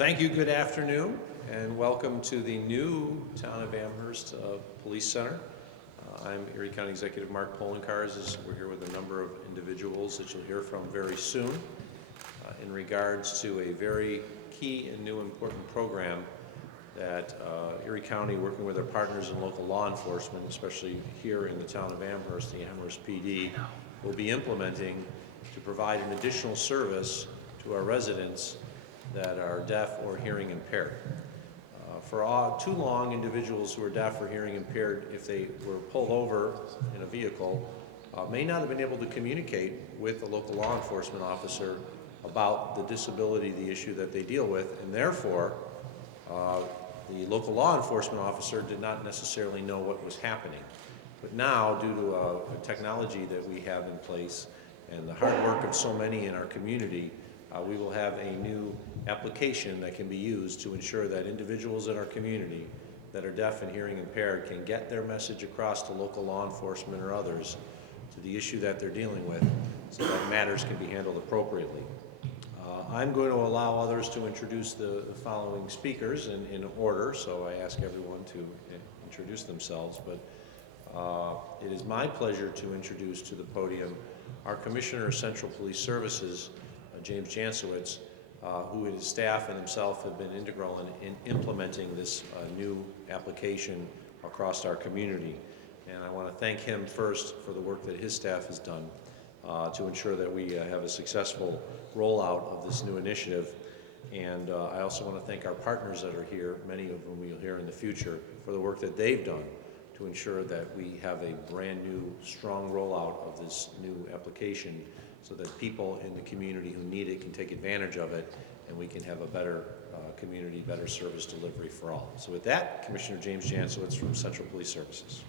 Thank you, good afternoon, and welcome to the new Town of Amherst Police Center. I'm Erie County Executive Mark Poloncarz. We're here with a number of individuals that you'll hear from very soon in regards to a very key and new important program that Erie County, working with our partners in local law enforcement, especially here in the town of Amherst, the Amherst PD, will be implementing to provide an additional service to our residents that are deaf or hearing impaired. For too long, individuals who are deaf or hearing impaired, if they were pulled over in a vehicle, may not have been able to communicate with the local law enforcement officer about the disability, the issue that they deal with, and therefore, the local law enforcement officer did not necessarily know what was happening. But now, due to a technology that we have in place and the hard work of so many in our community, we will have a new application that can be used to ensure that individuals in our community that are deaf and hearing impaired can get their message across to local law enforcement or others to the issue that they're dealing with so that matters can be handled appropriately. I'm going to allow others to introduce the following speakers in order, so I ask everyone to introduce themselves, but it is my pleasure to introduce to the podium our Commissioner of Central Police Services, James Jancewicz, who and his staff and himself have been integral in implementing this new application across our community. And I want to thank him first for the work that his staff has done to ensure that we have a successful rollout of this new initiative. And I also want to thank our partners that are here, many of whom we'll hear in the future, for the work that they've done to ensure that we have a brand new, strong rollout of this new application so that people in the community who need it can take advantage of it and we can have a better community, better service delivery for all. So with that, Commissioner James Jancewicz from Central Police Services.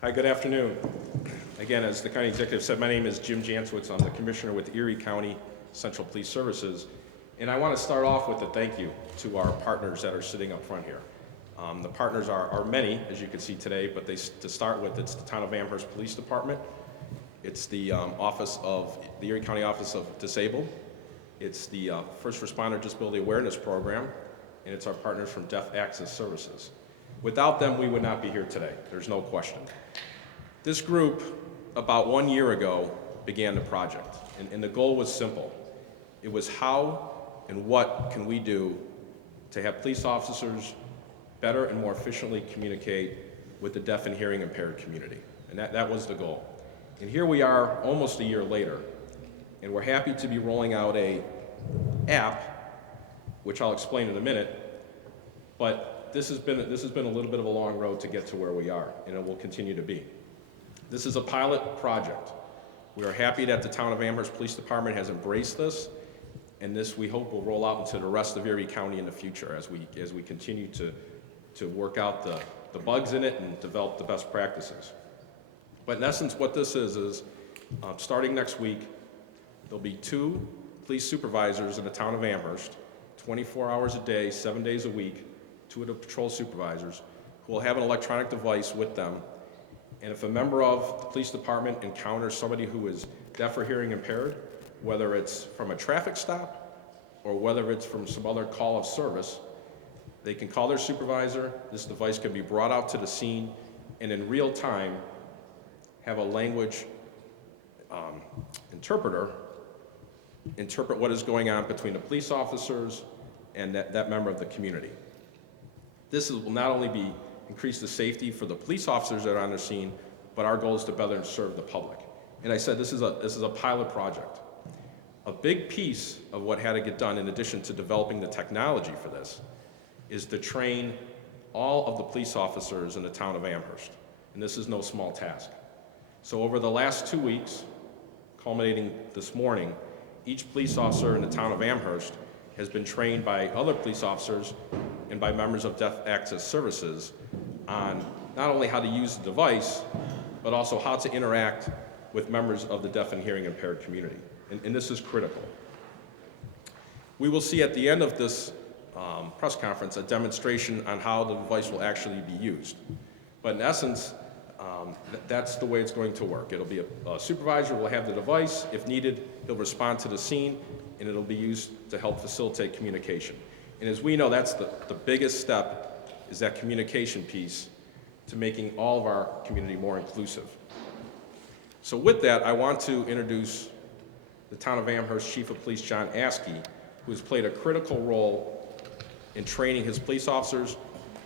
Hi, good afternoon. Again, as the County Executive said, my name is Jim Jancewicz. I'm the Commissioner with Erie County Central Police Services. And I want to start off with a thank you to our partners that are sitting up front here. The partners are many, as you can see today, but to start with, it's the Town of Amherst Police Department. It's the the Erie County Office of Disabled. It's the First Responder Disability Awareness Program, and it's our partners from Deaf Access Services. Without them, we would not be here today. There's no question. This group, about 1 year ago, began the project, and the goal was simple. It was how and what can we do to have police officers better and more efficiently communicate with the deaf and hearing impaired community. And that was the goal. And here we are almost a year later, and we're happy to be rolling out a app, which I'll explain in a minute, but this has been a little bit of a long road to get to where we are, and it will continue to be. This is a pilot project. We are happy that the Town of Amherst Police Department has embraced this, and this we hope will roll out into the rest of Erie County in the future as we continue to work out the bugs in it and develop the best practices. But in essence, what this is starting next week, there'll be 2 police supervisors in the Town of Amherst, 24 hours a day, 7 days a week, 2 of the patrol supervisors, who will have an electronic device with them. And if a member of the police department encounters somebody who is deaf or hearing impaired, whether it's from a traffic stop or whether it's from some other call of service, they can call their supervisor. This device can be brought out to the scene and in real time have a language interpreter interpret what is going on between the police officers and that member of the community. This will not only increase the safety for the police officers that are on the scene, but our goal is to better serve the public. And I said this is a pilot project. A big piece of what had to get done, in addition to developing the technology for this, is to train all of the police officers in the Town of Amherst. And this is no small task. So over the last 2 weeks, culminating this morning, each police officer in the Town of Amherst has been trained by other police officers and by members of Deaf Access Services on not only how to use the device, but also how to interact with members of the deaf and hearing impaired community. And this is critical. We will see at the end of this press conference a demonstration on how the device will actually be used. But in essence, That's the way it's going to work. It'll be a supervisor will have the device. If needed, he'll respond to the scene, and it'll be used to help facilitate communication. And as we know, that's the biggest step, is that communication piece to making all of our community more inclusive. So with that, I want to introduce the Town of Amherst Chief of Police, John Askey, who has played a critical role in training his police officers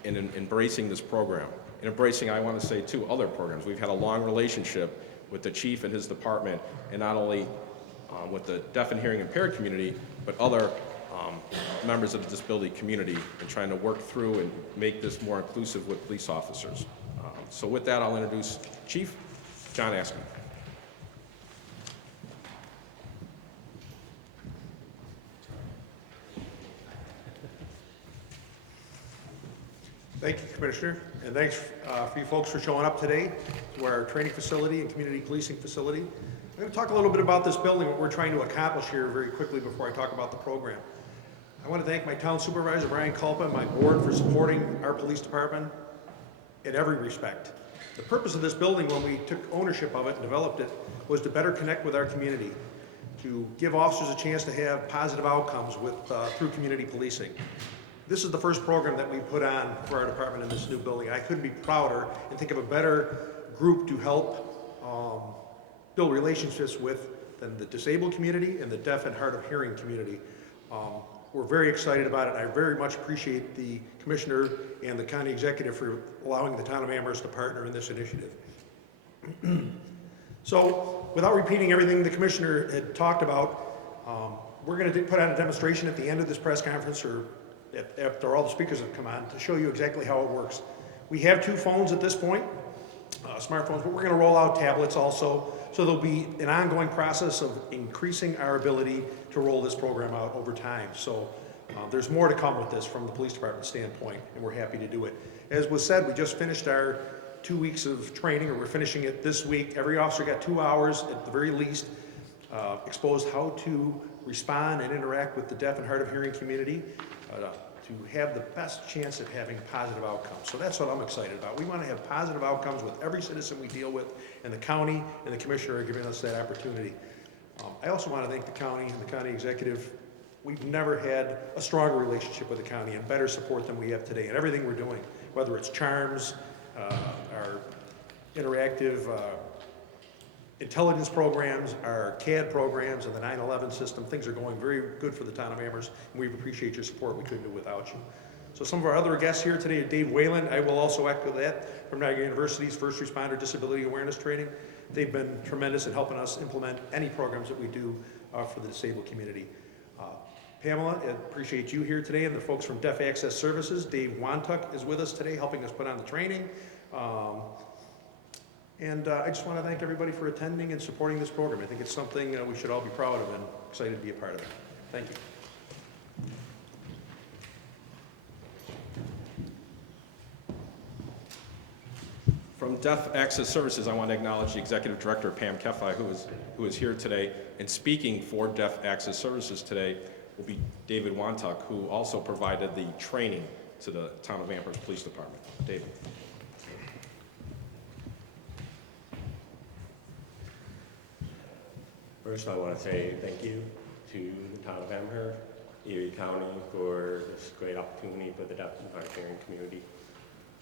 and in embracing this program. And embracing, I want to say, too, other programs. We've had a long relationship with the chief and his department, and not only with the deaf and hearing impaired community, but other members of the disability community, and trying to work through and make this more inclusive with police officers. So with that, I'll introduce Chief John Askey. Thank you, Commissioner, and thanks for you folks for showing up today to our training facility and community policing facility. I'm going to talk a little bit about this building, what we're trying to accomplish here very quickly before I talk about the program. I want to thank my town supervisor, Brian Culpa, and my board for supporting our police department in every respect. The purpose of this building, when we took ownership of it and developed it, was to better connect with our community, to give officers a chance to have positive outcomes through community policing. This is the first program that we put on for our department in this new building. I couldn't be prouder and think of a better group to help build relationships with than the disabled community and the deaf and hard of hearing community. We're very excited about it. I very much appreciate the commissioner and the county executive for allowing the town of Amherst to partner in this initiative. So, without repeating everything the commissioner had talked about, we're going to put on a demonstration at the end of this press conference, or after all the speakers have come on, to show you exactly how it works. We have 2 phones at this point, smartphones, but we're going to roll out tablets also. So there'll be an ongoing process of increasing our ability to roll this program out over time. So there's more to come with this from the police department standpoint, and we're happy to do it. As was said, we just finished our 2 weeks of training, or we're finishing it this week. Every officer got 2 hours at the very least, exposed how to respond and interact with the deaf and hard of hearing community, to have the best chance of having positive outcomes. So that's what I'm excited about. We want to have positive outcomes with every citizen we deal with, and the county and the commissioner are giving us that opportunity. I also want to thank the county and the county executive. We've never had a stronger relationship with the county and better support than we have today in everything we're doing, whether it's CHARMS, our interactive intelligence programs, our CAD programs, and the 9/11 system. Things are going very good for the town of Amherst, and we appreciate your support. We couldn't do it without you. So some of our other guests here today are Dave Whalen. I will also echo that, from Niagara University's First Responder Disability Awareness Training. They've been tremendous in helping us implement any programs that we do for the disabled community. Pamela, I appreciate you here today, and the folks from Deaf Access Services. Dave Wantuck is with us today, helping us put on the training. And I just want to thank everybody for attending and supporting this program. I think it's something we should all be proud of and excited to be a part of it. Thank you. From Deaf Access Services, I want to acknowledge the Executive Director, Pam Kefi, who is here today. And speaking for Deaf Access Services today will be David Wantuck, who also provided the training to the Town of Amherst Police Department. David. First, I want to say thank you to the town of Amherst, Erie County, for this great opportunity for the deaf and hard of hearing community.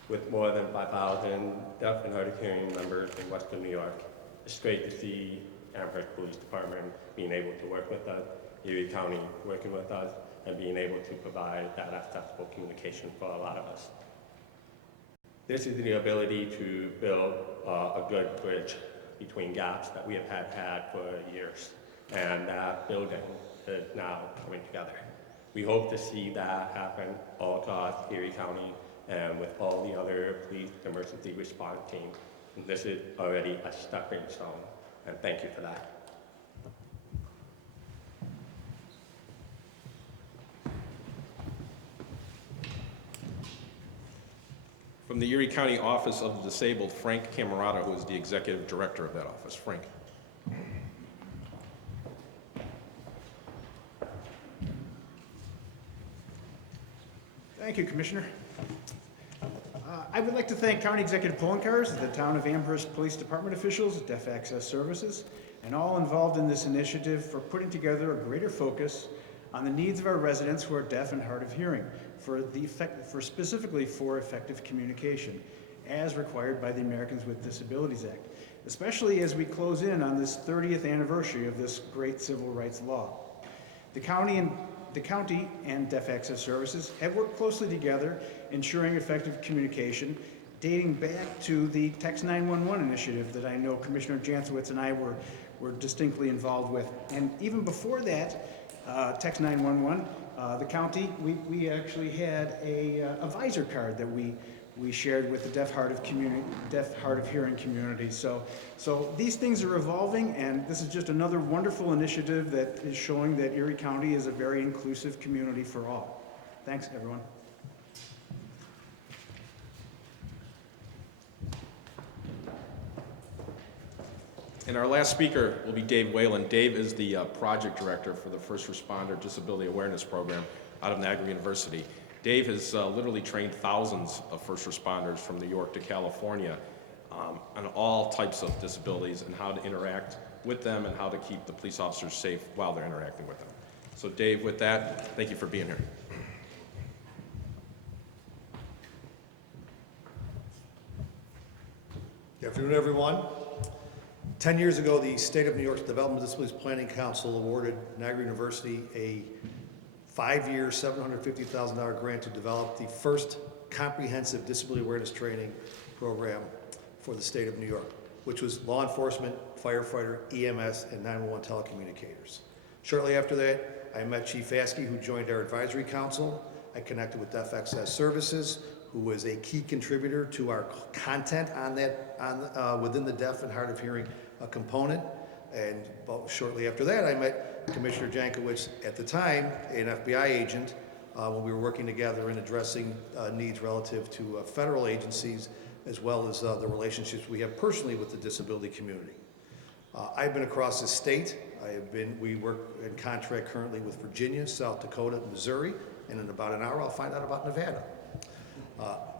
With more than 5,000 deaf and hard of hearing members in Western New York, it's great to see Amherst Police Department being able to work with us, Erie County working with us, and being able to provide that accessible communication for a lot of us. This is the ability to build a good bridge between gaps that we have had for years, and that building is now coming together. We hope to see that happen all across Erie County and with all the other police emergency response teams. And this is already a stepping stone, and thank you for that. From the Erie County Office of the Disabled, Frank Camerata, who is the Executive Director of that office. Frank. Thank you, Commissioner. I would like to thank County Executive Poloncarz, the Town of Amherst Police Department officials, Deaf Access Services, and all involved in this initiative for putting together a greater focus on the needs of our residents who are deaf and hard of hearing, specifically for effective communication, as required by the Americans with Disabilities Act, especially as we close in on this 30th anniversary of this great civil rights law. The county and Deaf Access Services have worked closely together, ensuring effective communication, dating back to the Text 911 initiative that I know Commissioner Jancewicz and I were distinctly involved with. And even before that, Text 911, the county, we actually had a visor card that we shared with the deaf hard of hearing community. So these things are evolving, and this is just another wonderful initiative that is showing that Erie County is a very inclusive community for all. Thanks, everyone. And our last speaker will be Dave Whalen. Dave is the project director for the First Responder Disability Awareness Program out of Niagara University. Dave has literally trained thousands of first responders from New York to California on all types of disabilities and how to interact with them and how to keep the police officers safe while they're interacting with them. So Dave, with that, thank you for being here. Good afternoon, everyone. 10 years ago, the State of New York's Development Disabilities Planning Council awarded Niagara University a 5-year, $750,000 grant to develop the first comprehensive disability awareness training program for the state of New York, which was law enforcement, firefighter, EMS, and 911 telecommunicators. Shortly after that, I met Chief Askey, who joined our advisory council. I connected with Deaf Access Services, who was a key contributor to our content on that, within the deaf and hard of hearing component. And shortly after that, I met Commissioner Jancewicz, at the time an FBI agent, when we were working together in addressing needs relative to federal agencies, as well as the relationships we have personally with the disability community. I've been across the state. We work in contract currently with Virginia, South Dakota, Missouri, and in about an hour I'll find out about Nevada.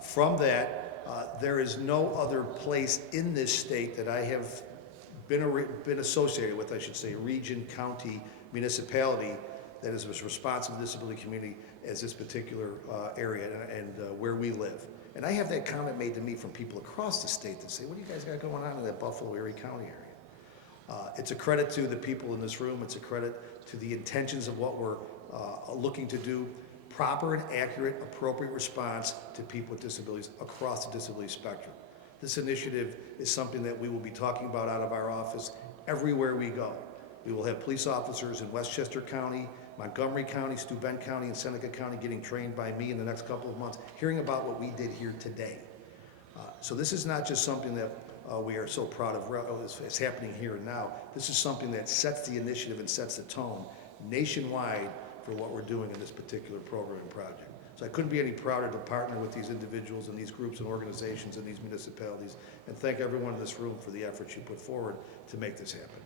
From that, there is no other place in this state that I have been associated with, I should say, region, county, municipality, that is as responsive to the disability community as this particular area and where we live. And I have that comment made to me from people across the state that say, what do you guys got going on in that Buffalo, Erie County area? It's a credit to the people in this room. It's a credit to the intentions of what we're looking to do. Proper and accurate, appropriate response to people with disabilities across the disability spectrum. This initiative is something that we will be talking about out of our office everywhere we go. We will have police officers in Westchester County, Montgomery County, Steuben County, and Seneca County getting trained by me in the next couple of months, hearing about what we did here today. So this is not just something that we are so proud of, it's happening here and now. This is something that sets the initiative and sets the tone nationwide for what we're doing in this particular program and project. So I couldn't be any prouder to partner with these individuals and these groups and organizations and these municipalities, and thank everyone in this room for the efforts you put forward to make this happen.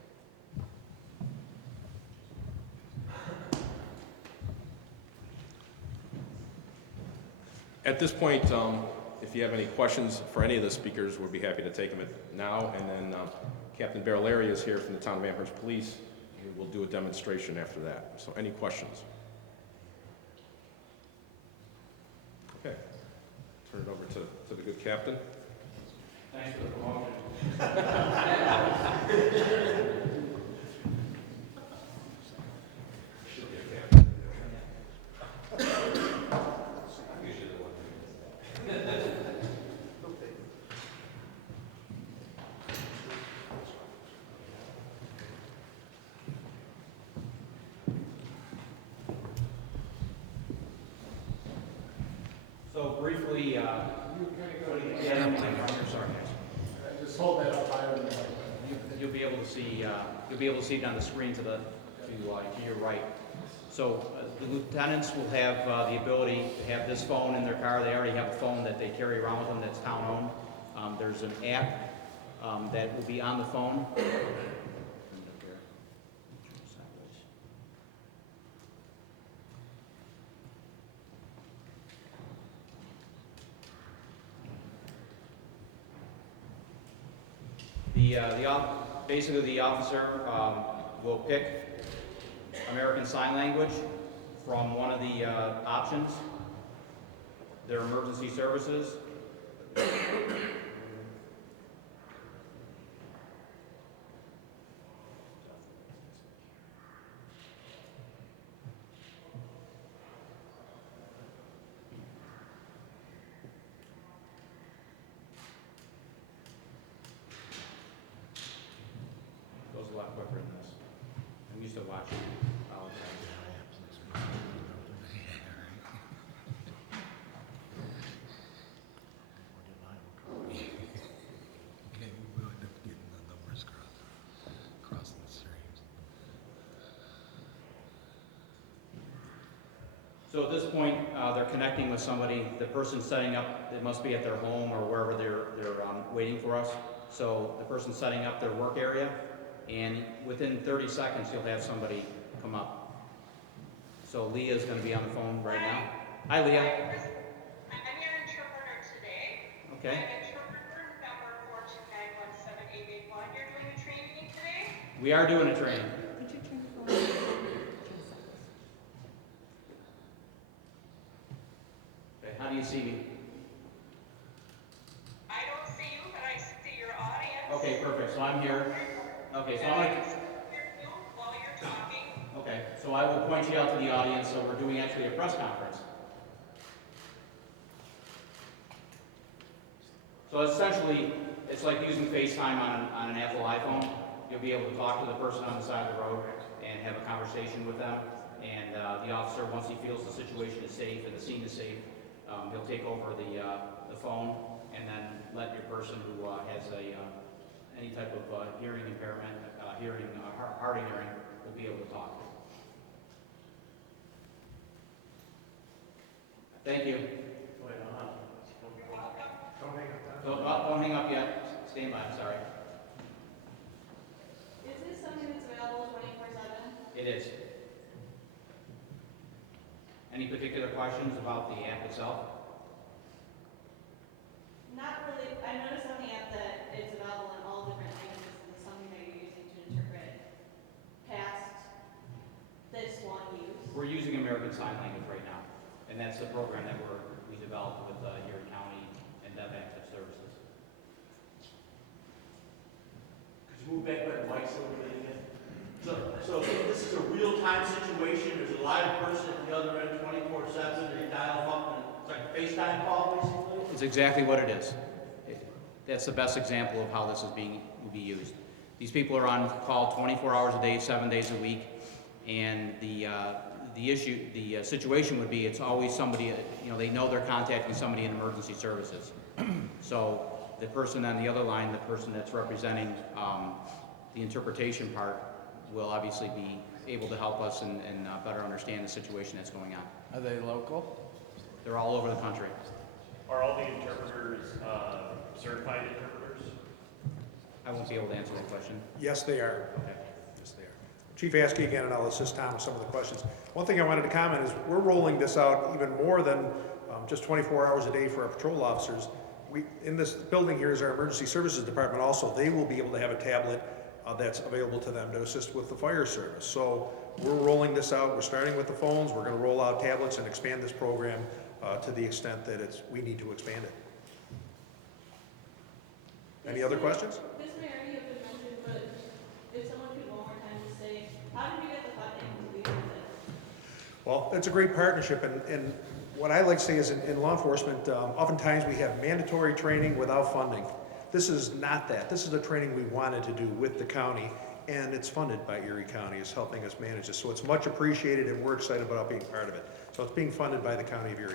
At this point, if you have any questions for any of the speakers, we'll be happy to take them now. And then Captain Barrelari is here from the town of Amherst Police. We'll do a demonstration after that. So any questions? Okay. Turn it over to the good captain. Thanks for the promotion. So briefly, just hold that up higher. You'll be able to see. You'll be able to see it on the screen to your right. So the lieutenants will have the ability to have this phone in their car. They already have a phone that they carry around with them that's town owned. There's an app that will be on the phone. Basically, the officer will pick American Sign Language from one of the options, their emergency services. Goes a lot quicker than this. I'm used to watching. So at this point, they're connecting with somebody. The person setting up, it must be at their home or wherever they're waiting for us. So the person setting up their work area, and within 30 seconds, you'll have somebody come up. So Leah's going to be on the phone right now. Hi, Leah. I'm your interpreter today. Okay. I'm interpreter number 4291781. You're doing a training today? We are doing a training. Okay, how do you see me? I don't see you, but I see your audience. Okay, perfect. So I'm here. Okay, so I'm I going can hear you while you're talking. okay, so I will point you out to the audience. So we're doing actually a press conference. So essentially, it's like using FaceTime on an Apple iPhone. You'll be able to talk to the person on the side of the road and have a conversation with them. And the officer, once he feels the situation is safe and the scene is safe, he'll take over the phone and then let your person who has any type of hearing impairment, hard of hearing, will be able to talk. Thank you. Don't hang up yet. Stand by, I'm sorry. Is this something that's available 24/7? It is. Any particular questions about the app itself? Not really. I noticed on the app that it's available in all different languages. Is it something that you're using to interpret past this one use? We're using American Sign Language right now, and that's the program that we developed with Erie County and Deaf Access Services. Could you move back by the mics a little bit again? So this is a real-time situation, there's a live person at the other end 24/7, they dial up and it's like a FaceTime call basically? It's exactly what it is. That's the best example of how this is will be used. These people are on call 24 hours a day, 7 days a week, and the situation would be it's always somebody, they know they're contacting somebody in emergency services. So the person on the other line, the person that's representing the interpretation part, will obviously be able to help us and better understand the situation that's going on. Are they local? They're all over the country. Are all the interpreters certified interpreters? I won't be able to answer that question. Yes, they are. Okay. Yes, they are. Chief Askey again, and I'll assist Tom with some of the questions. One thing I wanted to comment is we're rolling this out even more than just 24 hours a day for our patrol officers. In this building here is our emergency services department also. They will be able to have a tablet that's available to them to assist with the fire service. So we're rolling this out. We're starting with the phones. We're going to roll out tablets and expand this program to the extent that we need to expand it. Any other questions? This may already have been mentioned, but if someone could one more time just say, how did you get the funding to be with it? Well, it's a great partnership, and what I like to say is in law enforcement, oftentimes we have mandatory training without funding. This is not that. This is the training we wanted to do with the county, and it's funded by Erie County. It's helping us manage this. So it's much appreciated, and we're excited about being part of it. So it's being funded by the county of Erie.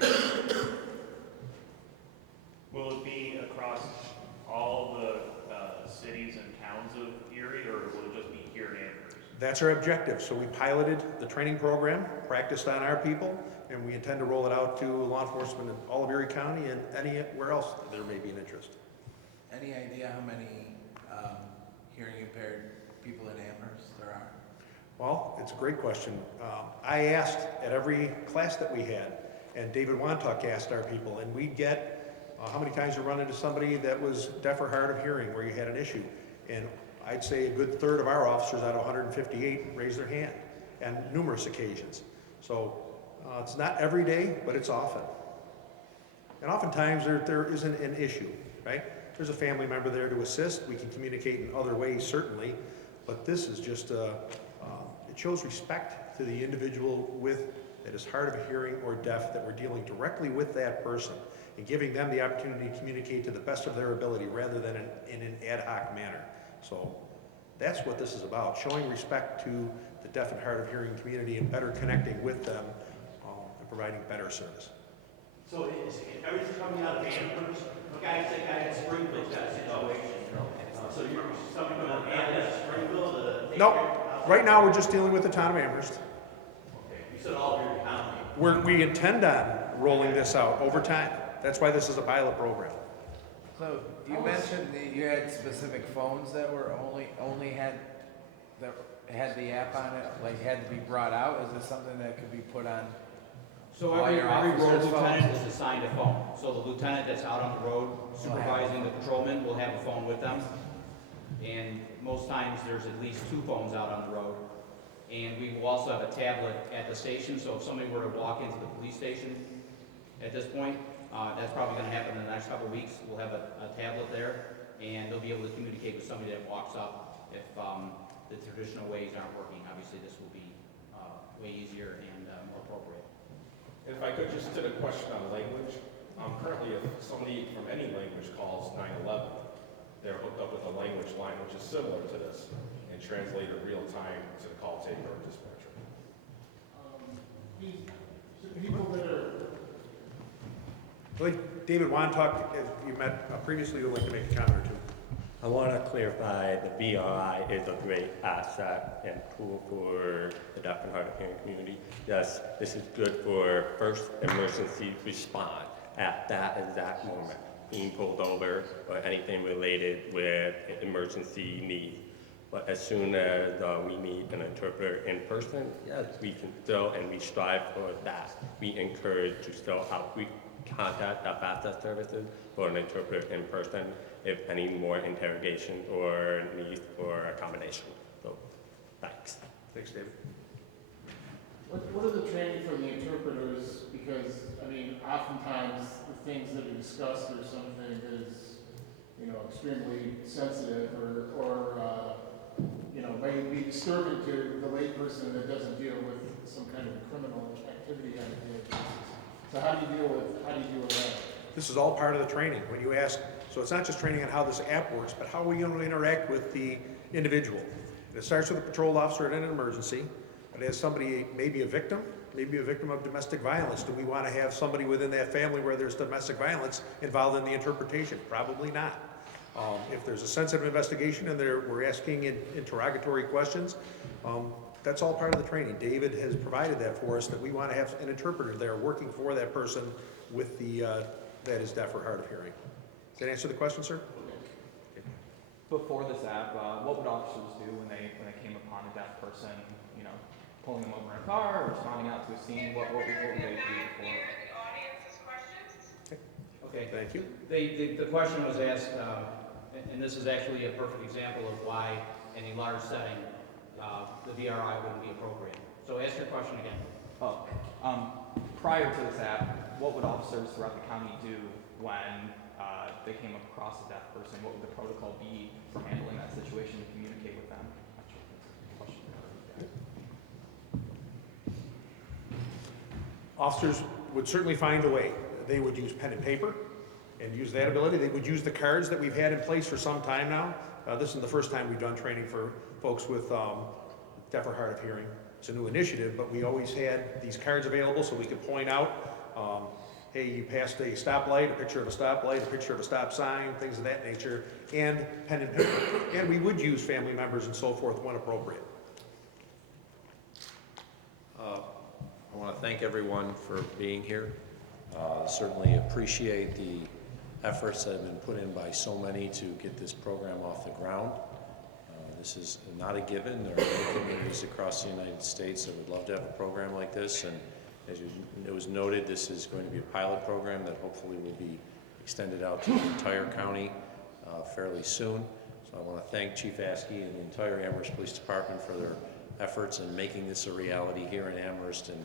Will it be across all the cities and towns of Erie, or will it just be here in Amherst? That's our objective. So we piloted the training program, practiced on our people, and we intend to roll it out to law enforcement in all of Erie County and anywhere else there may be an interest. Any idea how many hearing impaired people in Amherst there are? Well, it's a great question. I asked at every class that we had, and David Wantuck asked our people, and we'd get how many times you run into somebody that was deaf or hard of hearing where you had an issue. And I'd say a good third of our officers out of 158 raise their hand on numerous occasions. So it's not every day, but it's often. And oftentimes there isn't an issue, right? There's a family member there to assist. We can communicate in other ways, certainly, but this is just, it shows respect to the individual that is hard of hearing or deaf, that we're dealing directly with that person and giving them the opportunity to communicate to the best of their ability rather than in an ad hoc manner. So that's what this is about, showing respect to the deaf and hard of hearing community and better connecting with them and providing better service. So is everything coming out of Amherst? Okay, I think I had Springfield's got a situation. So you're somebody going to add Springfield to take Nope. care of- Right now, we're just dealing with the town of Amherst. Okay, you said all of your county. We intend on rolling this out over time. That's why this is a pilot program. So you mentioned that you had specific phones that were only had the app on it, like had to be brought out. Is this something that could be put on? So all every your road officers' lieutenant phones? is assigned a phone. So the lieutenant that's out on the road supervising the patrolman will have a phone with them. And most times there's at least 2 phones out on the road. And we will also have a tablet at the station, so if somebody were to walk into the police station at this point, that's probably gonna happen in the next couple of weeks. We'll have a tablet there, and they'll be able to communicate with somebody that walks up if the traditional ways aren't working. Obviously, this will be way easier and more appropriate. And if I could just hit a question on language. Currently, if somebody from any language calls 911, they're hooked up with a language line, which is similar to this, and translated real time to the call taker or dispatcher. People that are, David Wantuck, as you met previously, would like to make a comment or two. I want to clarify the BRI is a great asset and tool for the deaf and hard of hearing community. Yes, this is good for first emergency response at that exact moment, being pulled over or anything related with emergency need. But as soon as we need an interpreter in person, yes, we can still, and we strive for that. We encourage to still contact our FAFSA services for an interpreter in person if any more interrogation or need for accommodation. So, thanks. Thanks, David. what are the training for the interpreters? Because, I mean, oftentimes the things that are discussed are something that is, extremely sensitive or may be disturbing to the layperson that doesn't deal with some kind of criminal activity on a daily basis. So how do you deal with that? This is all part of the training. When you ask, so it's not just training on how this app works, but how are we going to interact with the individual. And it starts with a patrol officer in an emergency. It has somebody, maybe a victim of domestic violence. Do we want to have somebody within that family where there's domestic violence involved in the interpretation? Probably not. If there's a sensitive investigation and we're asking interrogatory questions, that's all part of the training. David has provided that for us, that we want to have an interpreter there working for that person with that is deaf or hard of hearing. Does that answer the question, sir? Before this app, what would officers do when they came upon a deaf person, pulling them over in a car or responding out to a scene? What would they do before? Okay. Thank you. The question was asked, and this is actually a perfect example of why in a large setting, the VRI wouldn't be appropriate. So ask your question again. Prior to this app, what would officers throughout the county do when they came across a deaf person? What would the protocol be for handling that situation to communicate with them? Officers would certainly find a way. They would use pen and paper and use that ability. They would use the cards that we've had in place for some time now. This is the first time we've done training for folks with deaf or hard of hearing. It's a new initiative, but we always had these cards available so we could point out, hey, you passed a stoplight, a picture of a stoplight, a picture of a stop sign, things of that nature, and pen and paper. And we would use family members and so forth when appropriate. I want to thank everyone for being here. Certainly appreciate the efforts that have been put in by so many to get this program off the ground. This is not a given. There are many communities across the United States that would love to have a program like this, and as it was noted, this is going to be a pilot program that hopefully will be extended out to the entire county fairly soon. So I want to thank Chief Askey and the entire Amherst Police Department for their efforts in making this a reality here in Amherst and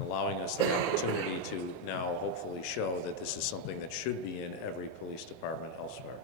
allowing us the opportunity to now hopefully show that this is something that should be in every police department elsewhere.